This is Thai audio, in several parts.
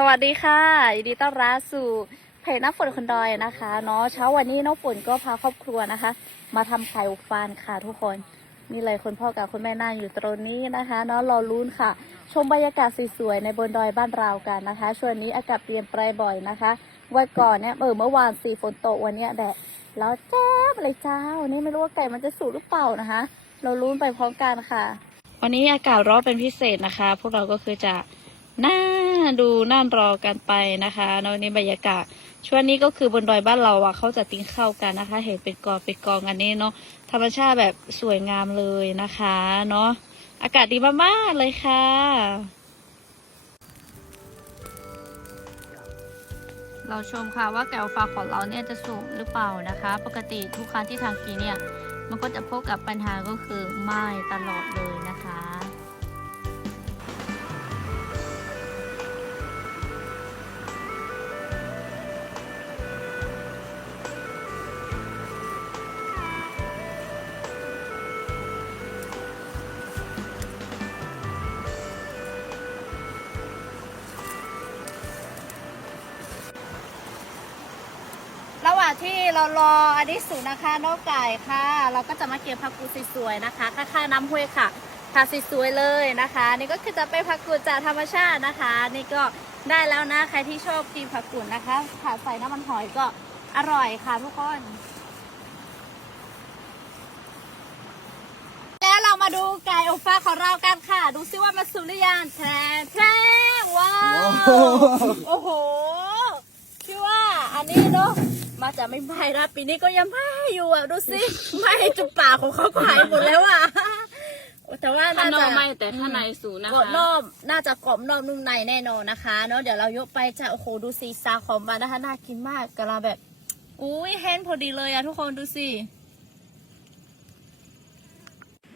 สวัสดีค่ะยินดีต้อนรับสู่เพจน้ำฝนคนดอยนะคะเนาะเช้าวันนี้น้องฝนก็พาครอบครัวนะคะ มาทำไข่อบฟานค่ะทุกคนนี่เลยคุณพ่อกับคุณแม่นั่งอยู่ตรงนี้นะคะเนาะรอลุ้นค่ะ ชมบรรยากาศสวยๆในบนดอยบ้านเรากันนะคะช่วงนี้อากาศเปลี่ยนแปลงบ่อยนะคะวันก่อนเนี่ยเออเมื่อวานสีฝนตกวันเนี้ยแดดแล้วแจ๊บเลยเจ้าวันนี้ไม่รู้ว่าไก่มันจะสุกหรือเปล่านะคะ เราลุ้นไปพร้อมกันค่ะ วันนี้อากาศร้อนเป็นพิเศษนะคะ พวกเราก็คือจะน่า ดูน่ารอกันไปนะคะในวันนี้บรรยากาศ ช่วงนี้ก็คือบนดอยบ้านเราอะเขาจะติ้งเข้ากันนะคะ เห็นเป็นกองเป็นกองอันนี้เนาะธรรมชาติแบบสวยงามเลยนะคะเนาะอากาศดีมากๆเลยค่ะเราชมค่ะว่าแก้วฟ้าของเราเนี่ยจะสูงหรือเปล่านะคะ ปกติทุกครั้งที่ทางกีเนี่ย มันก็จะพบกับปัญหาก็คือไหม้ตลอดเลยนะคะ ที่เรารออันนี้สุกนะคะนกไก่ค่ะ เราก็จะมาเก็บผักกูดสวยๆนะคะค่าๆน้ำห้วยค่ะค่ะสวยๆเลยนะคะ นี่ก็คือจะเป็นผักกูดจากธรรมชาตินะคะ นี่ก็ได้แล้วนะใครที่ชอบกินผักกูดนะคะค่ะใส่น้ำมันหอยก็อร่อยค่ะทุกคนแล้วเรามาดูไก่อบฟ้าของเรากันค่ะ ดูซิว่ามันสุกหรือยังแทนแทนว้าวโอ้โหพี่ว่าอันนี้เนาะ มาจากไม่ไหม้นะปีนี้ก็ยังไหม้อยู่อะดูสิไหม้จุดปากของเขาก็หายหมดแล้วอะแต่ว่าข้าน่างนอจะกไม่แต่ข้างในสูงนะกคะดนอกน่าจะกรอบนอกนุ่มในแน่นอนนะคะเนาะเดี๋ยวเรายกไปจะโอ้โหดูสีซาของมันนะคะน่ากินมากกะลาแบบอุ้ยแห้งพอดีเลยอะทุกคนดูสิ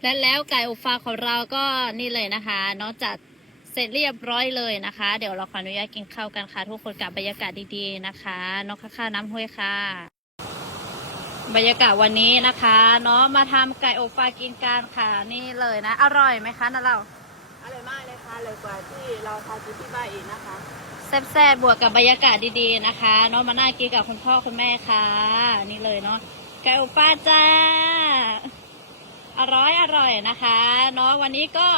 และแล้วไก่อบฟางของเราก็นี่เลยนะคะเนอกจาก เสร็จเรียบร้อยเลยนะคะ เดี๋ยวเราขออนุญาตกินข้าวกันค่ะ ทุกคนกับบรรยากาศดีๆนะคะนกข้าวๆน้ำห้วยค่ะ บรรยากาศวันนี้นะคะเนาะมาทำไก่อบฟางกินกันค่ะนี่เลยนะ อร่อยไหมคะนะเราอร่อยมากเลยค่ะเลยกว่าที่เราทานอยู่ที่บ้านอีกนะคะแซ่บๆบวกกับบรรยากาศดีๆนะคะเนาะมานั่งกินกับคุณพ่อคุณแม่ค่ะ นี่เลยเนาะไก่อบฟางจ้าอร่อยอร่อยนะคะเนาะวันนี้ก็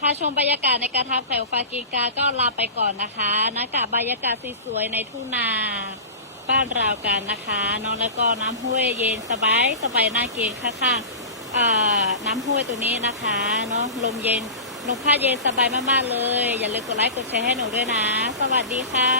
พาชมบรรยากาศในการทำไข่ฟากิกาก็ลาไปก่อนนะคะนะกับบรรยากาศสวยๆในทุ่งนาบ้านเรากันนะคะเนาะแล้วก็น้ำห้วยเย็นสบายสบายน่ากินข้างๆน้ำห้วยตัวนี้นะคะเนาะลมเย็นลมพัดเย็นสบายมากๆเลย อย่าลืมกดไลค์กดแชร์ให้หนูด้วยนะ สวัสดีค่ะ